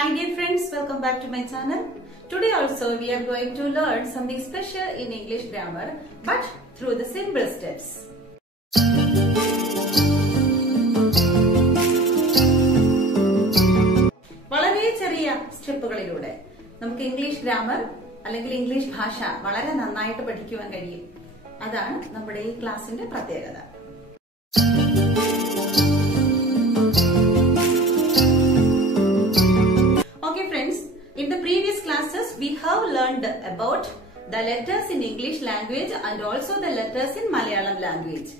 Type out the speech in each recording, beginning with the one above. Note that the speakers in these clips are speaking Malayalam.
Hi dear friends, welcome back to my channel. Today also we are going to learn something special in English grammar, but through the simple steps. വളരെ ചെറിയ സ്റ്റെപ്പുകളിലൂടെ നമുക്ക് ഇംഗ്ലീഷ് ഗ്രാമർ അല്ലെങ്കിൽ ഇംഗ്ലീഷ് ഭാഷ വളരെ നന്നായിട്ട് പഠിക്കുവാൻ കഴിയും. അതാണ് നമ്മുടെ ഈ ക്ലാസിന്റെ പ്രത്യേകത. Okay friends, in the previous classes we have learned about the letters in English language and also the letters in Malayalam language.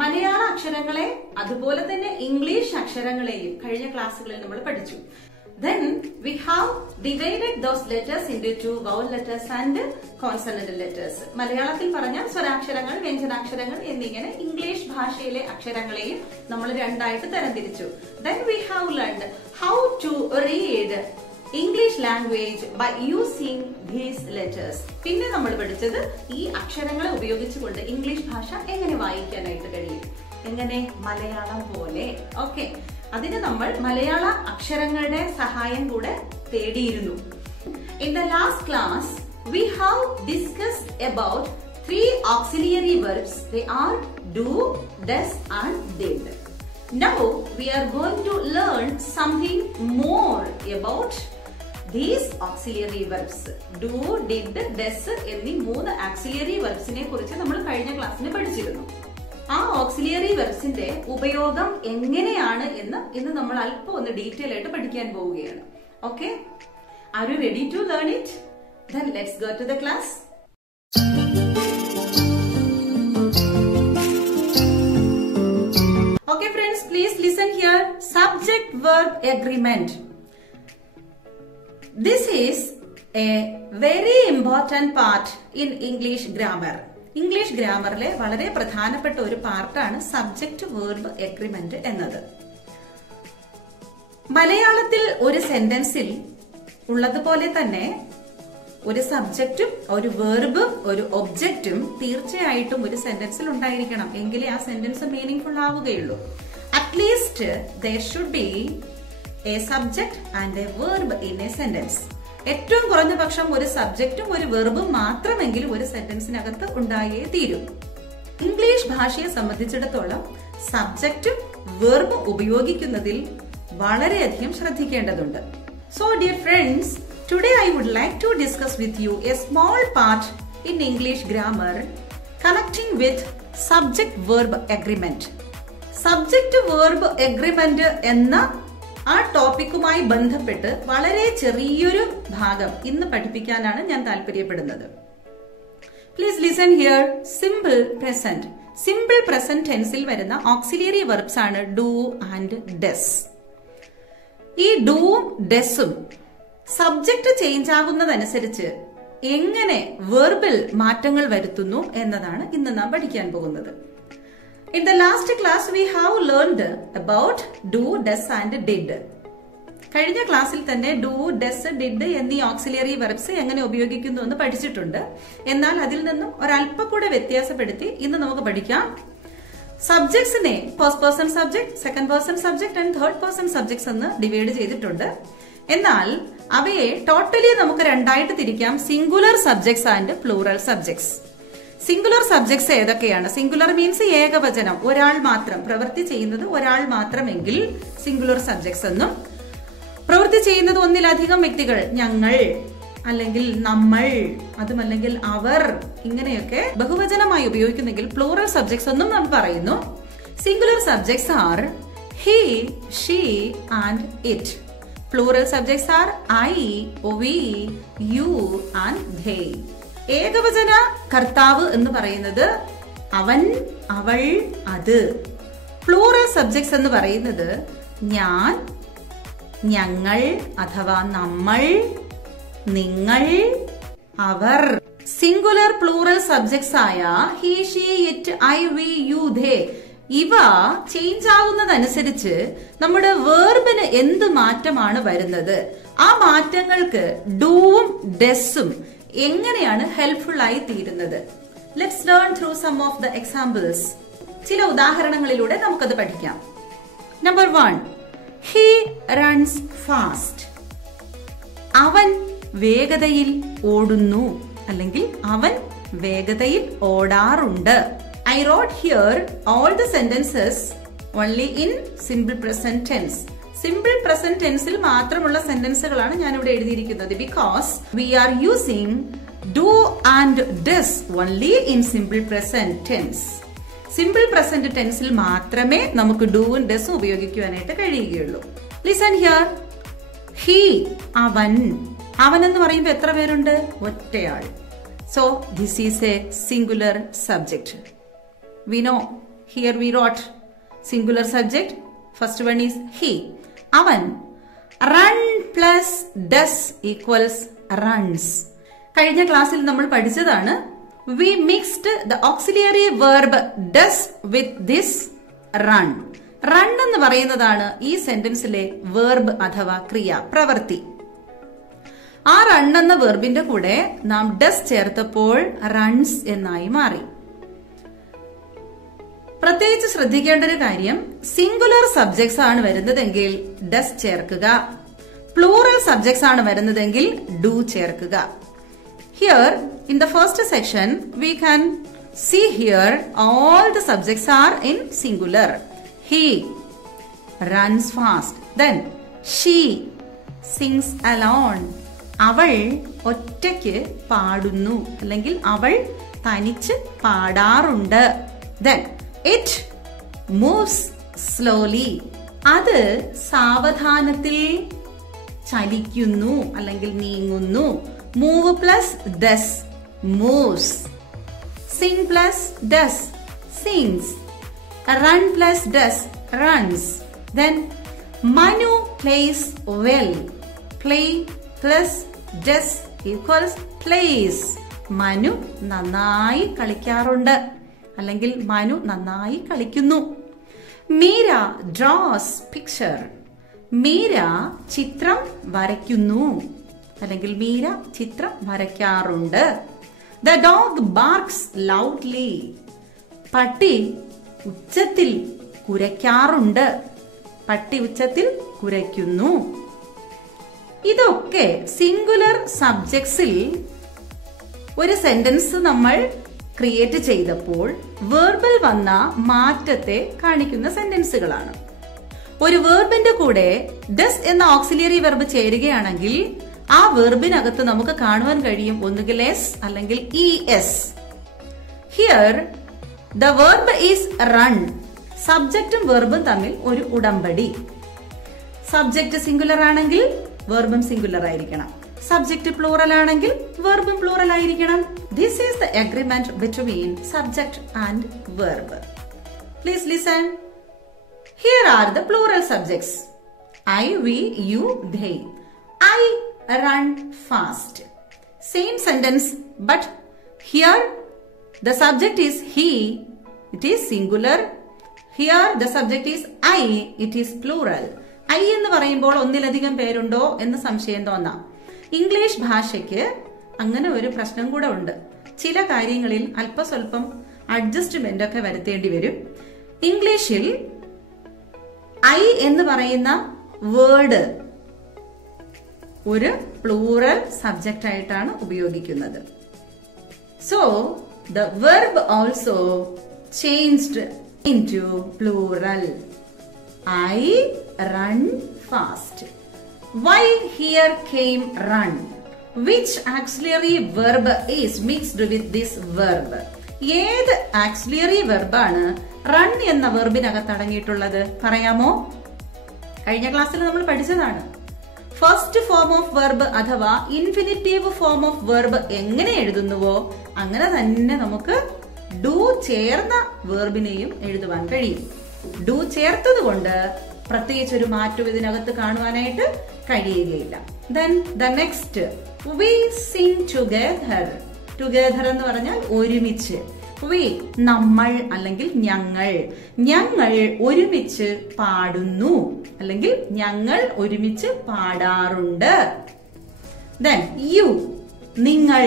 മലയാള അക്ഷരങ്ങളെ അതുപോലെ തന്നെ ഇംഗ്ലീഷ് അക്ഷരങ്ങളെയും കഴിഞ്ഞ ക്ലാസ്സുകളിൽ നമ്മൾ പഠിച്ചു. Then we have divided those letters into two vowel letters and consonant letters. മലയാളത്തിൽ പറഞ്ഞാൽ സ്വരാക്ഷരങ്ങൾ, വ്യഞ്ജനാക്ഷരങ്ങൾ എന്നിങ്ങനെ ഇംഗ്ലീഷ് ഭാഷയിലെ അക്ഷരങ്ങളെയും നമ്മൾ രണ്ടായിട്ട് തരംതിരിച്ചു. Then we have learned how to read English language by using these letters. പിന്നെ നമ്മൾ പഠിച്ചത് ഈ അക്ഷരങ്ങളെ ഉപയോഗിച്ചുകൊണ്ട് ഇംഗ്ലീഷ് ഭാഷ എങ്ങനെ വായിക്കാനായിട്ട് കഴിയും, എങ്ങനെ മലയാളം പോലെ. ഓക്കെ, അതിന് നമ്മൾ മലയാള അക്ഷരങ്ങളുടെ സഹായം കൂടെ തേടിയിരുന്നു. In the last class we have discussed about three auxiliary verbs. They are do, does and did. Now we are going to learn something more about these auxiliary verbs. Do, did, does എന്നീ മൂന്ന് auxiliary verbsനെ കുറിച്ച് നമ്മൾ കഴിഞ്ഞ ക്ലാസ്സിൽ പഠിച്ചിരുന്നു. ആ ഓക്സിലിയറി വെർബ്സിന്റെ ഉപയോഗം എങ്ങനെയാണ് എന്ന് ഇന്ന് നമ്മൾ അല്പം ഒന്ന് ഡീറ്റെയിൽ ആയിട്ട് പഠിക്കാൻ പോവുകയാണ്. Okay, are you ready to learn it? Then let's go to the class. Okay friends, please listen here. Subject verb agreement. This is a very important part in English grammar. English ഗ്രാമറിലെ വളരെ പ്രധാനപ്പെട്ട ഒരു പാർട്ടാണ് സബ്ജക്ട് വേർബ് എഗ്രിമെന്റ് എന്നത്. മലയാളത്തിൽ ഒരു സെന്റൻസിൽ ഉള്ളതുപോലെ തന്നെ ഒരു സബ്ജക്റ്റും ഒരു വേർബും ഒരു ഒബ്ജക്റ്റും തീർച്ചയായിട്ടും ഒരു സെന്റൻസിൽ ഉണ്ടായിരിക്കണം, എങ്കിലേ ആ സെന്റൻസ് മീനിങ് ഫുൾ ആവുകയുള്ളൂ. At least there should be a subject and a verb in a sentence. ഏറ്റവും കുറഞ്ഞ പക്ഷം ഒരു സബ്ജക്റ്റും ഒരു വെർബും മാത്രമെങ്കിലും ഒരു സെന്റൻസിനകത്ത് ഉണ്ടായേ തീരൂ. ഇംഗ്ലീഷ് ഭാഷയെ സംബന്ധിച്ചിടത്തോളം സബ്ജക്റ്റും വെർബും ഉപയോഗിക്കുന്നതിൽ വളരെയധികം ശ്രദ്ധിക്കേണ്ടതുണ്ട്. So dear friends, today I would like to discuss with you a small part in English grammar connecting with subject verb agreement. Subject verb agreement എന്ന ആ ടോപ്പിക്കുമായി ബന്ധപ്പെട്ട് വളരെ ചെറിയൊരു ഭാഗം ഇന്ന് പഠിപ്പിക്കാനാണ് ഞാൻ താല്പര്യപ്പെടുന്നത്. Please listen here. Simple present. Simple present ടെൻസിൽ വരുന്ന ഓക്സിലിയറി വെർബ്സ് ആണ് ഡു ആൻഡ് ഡസ്. ഈ ഡൂവും ഡസും സബ്ജക്ട് ചേഞ്ച് ആകുന്നതനുസരിച്ച് എങ്ങനെ വെർബിൽ മാറ്റങ്ങൾ വരുത്തുന്നു എന്നതാണ് ഇന്ന് നാം പഠിക്കാൻ പോകുന്നത്. In the last class we have learned about do, does and did. കഴിഞ്ഞ ക്ലാസ്സിൽ തന്നെ ഡു, ഡസ്, ഡിഡ് എന്നീ ഓക്സിലിയറി വെർബ്സ് എങ്ങനെ ഉപയോഗിക്കുന്നു എന്ന് പഠിച്ചിട്ടുണ്ട്. എന്നാൽ അതിൽ നിന്നും ഒരല്പം കൂടെ വ്യത്യാസപ്പെടുത്തി ഇന്ന് നമുക്ക് പഠിക്കാം. സബ്ജക്ട്സിനെ first person subject, second person subject and third person subjects എന്ന് ഡിവൈഡ് ചെയ്തിട്ടുണ്ട്. എന്നാൽ അവയെ ടോട്ടലി നമുക്ക് രണ്ടായിട്ട് തിരിക്കാം: singular subjects and plural subjects. Singular subjects ഏതൊക്കെയാണ്? സിംഗുലർ മീൻസ് ഏകവചനം, ഒരാൾ മാത്രം, പ്രവൃത്തി ചെയ്യുന്നത് ഒരാൾ മാത്രമെങ്കിൽ സിംഗുലർ സബ്ജക്ട്സ് എന്നും, പ്രവൃത്തി ചെയ്യുന്നത് ഒന്നിലധികം വ്യക്തികൾ, ഞങ്ങൾ അല്ലെങ്കിൽ നമ്മൾ, അതുമല്ലെങ്കിൽ അവർ, ഇങ്ങനെയൊക്കെ ബഹുവചനമായി ഉപയോഗിക്കുന്നെങ്കിൽ പ്ലൂറൽ സബ്ജക്ട്സ് എന്നും നാം പറയുന്നു. Singular subjects are he, she and it. Plural subjects are I, we, you and they. ഏകവചന കർത്താവ് എന്ന് പറയുന്നത് അവൻ, അവൾ, അത്. പ്ലൂറൽ സബ്ജക്ട്സ് എന്ന് പറയുന്നത് ഞാൻ, ഞങ്ങൾ അഥവാ നമ്മൾ, നിങ്ങൾ, അവർ. സിംഗുലർ പ്ലൂറൽ സബ്ജക്ട്സ് ആയ he, she, it, I, we, you, they ഇവ ചേഞ്ച് ആകുന്നതനുസരിച്ച് നമ്മുടെ വേർബിന് എന്ത് മാറ്റമാണ് വരുന്നത്, ആ മാറ്റങ്ങൾക്ക് ഡൂവും ഡസും എങ്ങനെയാണ് ഹെൽപ്ഫുൾ ആയി തീരുന്നത്? Let's learn through some of the examples. ചില ഉദാഹരണങ്ങളിലൂടെ നമുക്കത് പഠിക്കാം. Number 1, he runs fast. അവൻ വേഗതയിൽ ഓടുന്നു അല്ലെങ്കിൽ അവൻ വേഗതയിൽ ഓടാറുണ്ട്. I wrote here all the sentences only in simple present tense. Simple present ടെൻസിൽ മാത്രമുള്ള സെന്റൻസുകളാണ് ഞാൻ ഇവിടെ എഴുതിയിരിക്കുന്നത്. Because we are using do and does only in simple present tense. Simple present ടെൻസിൽ മാത്രമേ നമുക്ക് ഡൂവും ഡസും ഉപയോഗിക്കുവാനായിട്ട് കഴിയുകയുള്ളൂ. Listen here. ഹി, അവൻ. അവൻ എന്ന് പറയുമ്പോൾ എത്ര പേരുണ്ട്? ഒറ്റയാൾ. So this is a singular subject. We know here we wrote singular subject. First one is he. അവൻ. Run plus does equals runs. കഴിഞ്ഞ ക്ലാസ്സിൽ നമ്മൾ പഠിച്ചതാണ്. We mixed the auxiliary verb does with this run. Run എന്ന് പറയുന്നതാണ് ഈ സെന്റൻസിലെ വെർബ് അഥവാ ക്രിയ, പ്രവൃത്തി. ആ റൺ എന്ന വെർബിന്റെ കൂടെ നാം ഡസ് ചേർത്തപ്പോൾ റൺസ് എന്നായി മാറി. പ്രത്യേകിച്ച് ശ്രദ്ധിക്കേണ്ട ഒരു കാര്യം, സിംഗുലർ സബ്ജക്ട്സ് ആണ് വരുന്നതെങ്കിൽ ഡസ് ചേർക്കുക, പ്ലൂറൽ സബ്ജക്ട്സ് ആണ് വരുന്നതെങ്കിൽ ഡു ചേർക്കുക. Here in the first section we can see here all the subjects are in singular. He runs fast. Then she sings alone. അവൾ ഒറ്റയ്ക്ക് പാടുന്നു അല്ലെങ്കിൽ അവൾ തനിച്ച് പാടാറുണ്ട്. Then it moves slowly. അത് സാവധാനത്തിൽ ചലിക്കുന്നു അല്ലെങ്കിൽ നീങ്ങുന്നു. Move plus does, moves. Sing plus does, sings. Run plus does, runs. Then Manu plays well. Play plus does equals plays. Manu നന്നായി കളിക്കാറുണ്ട് അല്ലെങ്കിൽ മനു നന്നായി കളിക്കുന്നു. Meera draws picture. മീര ചിത്രം വരയ്ക്കുന്നു അല്ലെങ്കിൽ മീര ചിത്രം വരയ്ക്കാറുണ്ട്. The dog barks loudly. പട്ടി ഉച്ചത്തിൽ കുരയ്ക്കാറുണ്ട്. പട്ടി ഉച്ചത്തിൽ കുരയ്ക്കുന്നു. ഇതൊക്കെ സിംഗുലർ സബ്ജക്ട്സിൽ ഒരു സെന്റൻസ് നമ്മൾ ക്രിയേറ്റ് ചെയ്തപ്പോൾ വെർബിൽ വന്ന മാറ്റത്തെ കാണിക്കുന്ന സെന്റൻസുകളാണ്. ഒരു വെർബിന്റെ കൂടെ ഡസ് എന്ന ഓക്സിലിയറി വെർബ് ചേരുകയാണെങ്കിൽ ആ വെർബിനകത്ത് നമുക്ക് കാണുവാൻ കഴിയും ഒന്നുകിൽ എസ് അല്ലെങ്കിൽ E S. Here the verb is run. സബ്ജക്റ്റും വെർബും തമ്മിൽ ഒരു ഉടമ്പടി. സബ്ജക്റ്റ് സിംഗുലർ ആണെങ്കിൽ വെർബും സിംഗുലർ ആയിരിക്കണം. സബ്ജക്റ്റ് പ്ലൂറൽ ആണെങ്കിൽ വെർബും പ്ലൂറൽ ആയിരിക്കണം. This is the agreement between subject and verb. Please listen. Here are the plural subjects. I, we, you, they. I run fast. Same sentence, but here the subject is he, it is singular. Here the subject is I, it is plural. I എന്ന് പറയുമ്പോൾ ഒന്നിലധികം പേരുണ്ടോ എന്ന് സംശയം തോന്നാം. ഇംഗ്ലീഷ് ഭാഷയ്ക്ക് അങ്ങനെ ഒരു പ്രശ്നം കൂടെ ഉണ്ട്. ചില കാര്യങ്ങളിൽ അല്പസ്വല്പം അഡ്ജസ്റ്റ്മെന്റ് ഒക്കെ വരുത്തേണ്ടി വരും. ഇംഗ്ലീഷിൽ ഐ എന്ന് പറയുന്ന വേർഡ് ഒരു പ്ലൂറൽ സബ്ജക്റ്റ് ആയിട്ടാണ് ഉപയോഗിക്കുന്നത്. So the verb also changed into plural. I run fast. Why here came run? Which auxiliary verb is mixed with this verb? ഏത് auxiliary verb ആണ് run എന്ന വെർബിനകത്ത് അടങ്ങിയിട്ടുള്ളത് പറയാമോ? കഴിഞ്ഞ ക്ലാസ്സിൽ നമ്മൾ പഠിച്ചതാണ്. ഫസ്റ്റ് ഫോം ഓഫ് വെർബ് അഥവാ ഇൻഫിനിറ്റീവ് ഫോം ഓഫ് വെർബ് എങ്ങനെ എഴുതുന്നുവോ അങ്ങനെ തന്നെ നമുക്ക് ഡു ചേർന്ന വെർബിനെയും എഴുതുവാൻ കഴിയും. ഡു ചേർത്തത് കൊണ്ട് പ്രത്യേകിച്ച് ഒരു മാറ്റം ഇതിനകത്ത് കാണുവാനായിട്ട് കഴിയുകയില്ല. Then the next, we sing together. Together എന്ന് പറഞ്ഞാൽ ഒരുമിച്ച്. We, നമ്മൾ അല്ലെങ്കിൽ ഞങ്ങൾ. ഞങ്ങൾ ഒരുമിച്ച് പാടുന്നു അല്ലെങ്കിൽ ഞങ്ങൾ ഒരുമിച്ച് പാടാറുണ്ട്. Then you, നിങ്ങൾ,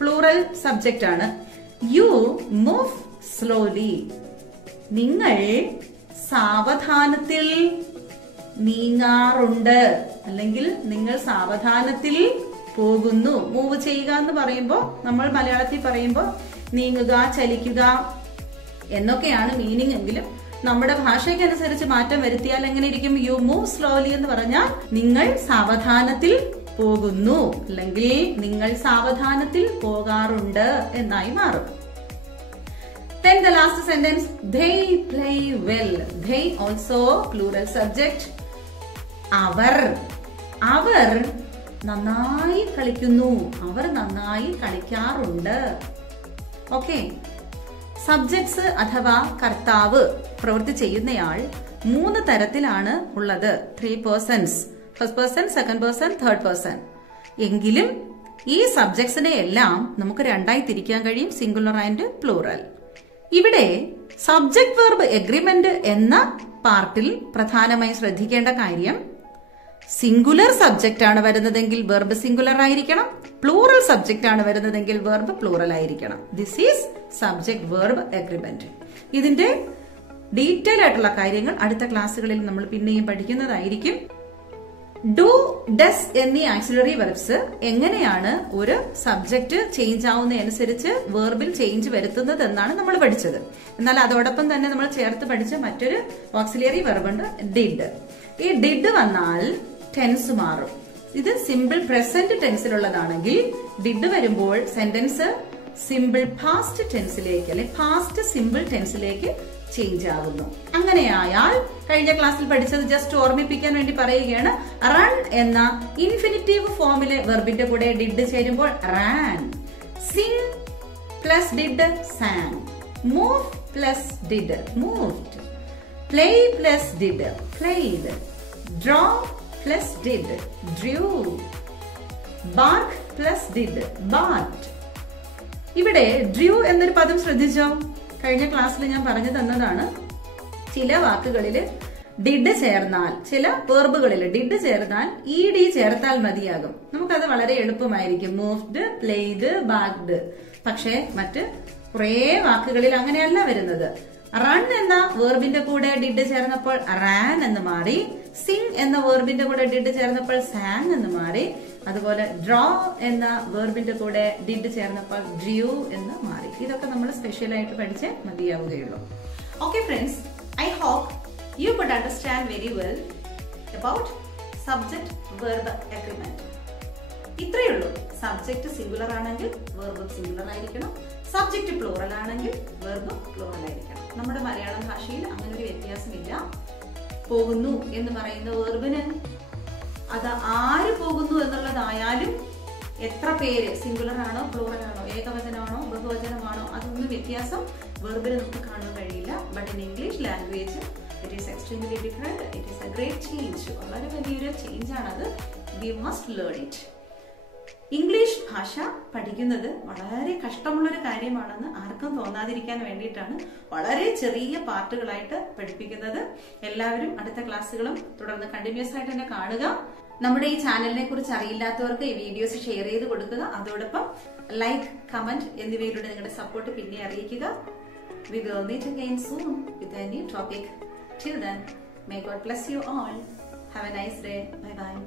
പ്ലൂറൽ സബ്ജക്റ്റ് ആണ്. You move slowly. നിങ്ങൾ സാവധാനത്തിൽ നീങ്ങാറുണ്ട്, അല്ലെങ്കിൽ നിങ്ങൾ സാവധാനത്തിൽ പോകുന്നു. മൂവ് ചെയ്യുക എന്ന് പറയുമ്പോൾ നമ്മൾ മലയാളത്തിൽ പറയുമ്പോൾ നീങ്ങുക, ചലിക്കുക എന്നൊക്കെയാണ് മീനിങ് എങ്കിലും നമ്മുടെ ഭാഷയ്ക്കനുസരിച്ച് മാറ്റം വരുത്തിയാൽ എങ്ങനെ ഇരിക്കും? യു മൂവ് സ്ലോലി എന്ന് പറഞ്ഞാൽ നിങ്ങൾ സാവധാനത്തിൽ പോകുന്നു, അല്ലെങ്കിൽ നിങ്ങൾ സാവധാനത്തിൽ പോകാറുണ്ട് എന്നായി മാറും. Then the last sentence, they play well. They also plural subject. അവർ നന്നായി കളിക്കുന്നു, അവർ നന്നായി കളിക്കാറുണ്ട്. ഓക്കെ, സബ്ജക്ട്സ് അഥവാ കർത്താവ്, പ്രവൃത്തി ചെയ്യുന്നയാൾ 3 തരത്തിലാണ് ഉള്ളത്. 3 persons, first person, second person, third person. എങ്കിലും ഈ സബ്ജക്ട്സിനെ എല്ലാം നമുക്ക് 2ആയി തിരിക്കാൻ കഴിയും, സിംഗുലർ ആൻഡ് പ്ലൂറൽ. ഇവിടെ സബ്ജക്ട് വെർബ് എഗ്രിമെന്റ് എന്ന പാർട്ടിൽ പ്രധാനമായും ശ്രദ്ധിക്കേണ്ട കാര്യം, സിംഗുലർ സബ്ജക്റ്റ് ആണ് വരുന്നതെങ്കിൽ വെർബ് സിംഗുലർ ആയിരിക്കണം, പ്ലൂറൽ സബ്ജക്റ്റ് ആണ് വരുന്നതെങ്കിൽ വെർബ് പ്ലൂറൽ ആയിരിക്കണം. This is subject verb agreement. ഇതിന്റെ ഡീറ്റെയിൽ ആയിട്ടുള്ള കാര്യങ്ങൾ അടുത്ത ക്ലാസ്സുകളിൽ നമ്മൾ പിന്നെയും പഠിക്കുന്നതായിരിക്കും. ഡു, ഡസ് എന്നീ ആക്സിലറി വെർബ്സ് എങ്ങനെയാണ് ഒരു സബ്ജക്ട് ചേഞ്ച് ആവുന്നതനുസരിച്ച് വെർബിൽ ചേഞ്ച് വരുത്തുന്നത് എന്നാണ് നമ്മൾ പഠിച്ചത്. എന്നാൽ അതോടൊപ്പം തന്നെ നമ്മൾ ചേർത്ത് പഠിച്ച മറ്റൊരു ഓക്സിലറി വെർബ് ഉണ്ട്, ഡിഡ്. ഈ ഡിഡ് വന്നാൽ ടെൻസ് മാറും. ഇത് സിമ്പിൾ പ്രസന്റ് ടെൻസിലുള്ളതാണെങ്കിൽ ഡിഡ് വരുമ്പോൾ സെന്റൻസ് സിമ്പിൾ പാസ്റ്റ് ടെൻസിലേക്ക് അല്ലെ പാസ്റ്റ് സിമ്പിൾ ടെൻസിലേക്ക് ചേഞ്ച് ആകുന്നു. അങ്ങനെയായാൽ കഴിഞ്ഞ ക്ലാസ്സിൽ പഠിച്ചത് ജസ്റ്റ് ഓർമ്മിപ്പിക്കാൻ വേണ്ടി പറയുകയാണ്. റൺ എന്ന ഇൻഫിനിറ്റീവ് ഫോമിലെ വെർബിന്റെ കൂടെ ഡിഡ് ചേരുമ്പോൾ ran, sing plus did sang, move plus did moved, play plus did played, draw plus did drew, bark plus did barked. ഇവിടെ ഡ്രൂ എന്നൊരു പദം ശ്രദ്ധിച്ചോ? കഴിഞ്ഞ ക്ലാസ്സിൽ ഞാൻ പറഞ്ഞു തന്നതാണ്. ചില വാക്കുകളിൽ ഡിഡ് ചേർന്നാൽ, ചില വെർബുകളിൽ ഡിഡ് ചേർന്നാൽ ഇ ചേർത്താൽ മതിയാകും. നമുക്കത് വളരെ എളുപ്പമായിരിക്കും. Moved, played, backed. പക്ഷേ മറ്റ് കുറെ വാക്കുകളിൽ അങ്ങനെയല്ല വരുന്നത്. റൺ എന്ന വെർബിന്റെ കൂടെ ഡിഡ് ചേർന്നപ്പോൾ റാൻ എന്ന് മാറി, സിംഗ് എന്ന വെർബിന്റെ കൂടെ ഡിഡ് ചേർന്നപ്പോൾ സാങ് എന്ന് മാറി, അതുപോലെ ഡ്രോ എന്ന വെർബിന്റെ കൂടെ ഡിഡ് ചേർന്നപ്പോൾ ഡ്രൂ എന്ന് മാറി. ഇതൊക്കെ നമ്മൾ സ്പെഷ്യൽ ആയിട്ട് പഠിച്ച് മതിയാവുകയുള്ളൂ. Okay friends, I hope you could understand very well about subject verb agreement. ഇത്രയേ ഉള്ളൂ. സബ്ജക്ട് സിംഗുലർ ആണെങ്കിൽ വെർബ് സിംഗുലർ ആയിരിക്കണം, സബ്ജക്ട് പ്ലൂറൽ ആണെങ്കിൽ വെർബ് പ്ലൂറൽ ആയിരിക്കണം. നമ്മുടെ മലയാളം ഭാഷയിൽ അങ്ങനെ ഒരു വ്യത്യാസമില്ല. പോകുന്നു എന്ന് പറയുന്ന വെർബിന് അത് ആര് പോകുന്നു എന്നുള്ളതായാലും, എത്ര പേര്, സിംഗുലർ ആണോ പ്ലൂറൽ ആണോ, ഏകവചനമാണോ ബഹുവചനമാണോ, അതൊന്നും വ്യത്യാസം വെർബിന് നമുക്ക് കാണാൻ കഴിയില്ല. But in English language it is extremely different. It is A great change. വളരെ വലിയൊരു ചേഞ്ച് ആണത്. We must learn it. English ഭാഷ പഠിക്കുന്നത് വളരെ കഷ്ടമുള്ളൊരു കാര്യമാണെന്ന് ആർക്കും തോന്നാതിരിക്കാൻ വേണ്ടിയിട്ടാണ് വളരെ ചെറിയ പാർട്ടുകളായിട്ട് പഠിപ്പിക്കുന്നത്. എല്ലാവരും അടുത്ത ക്ലാസ്സുകളും തുടർന്ന് കണ്ടിന്യൂസ് ആയിട്ട് തന്നെ കാണുക. നമ്മുടെ ഈ ചാനലിനെ കുറിച്ച് അറിയില്ലാത്തവർക്ക് ഈ വീഡിയോസ് ഷെയർ ചെയ്ത് കൊടുക്കുക. അതോടൊപ്പം ലൈക്ക്, കമന്റ് എന്നിവയിലൂടെ നിങ്ങളുടെ സപ്പോർട്ട് പിന്നെ അറിയിക്കുക. We will meet again soon with a new topic. Till then, may God bless you all. Have a nice day. Bye bye.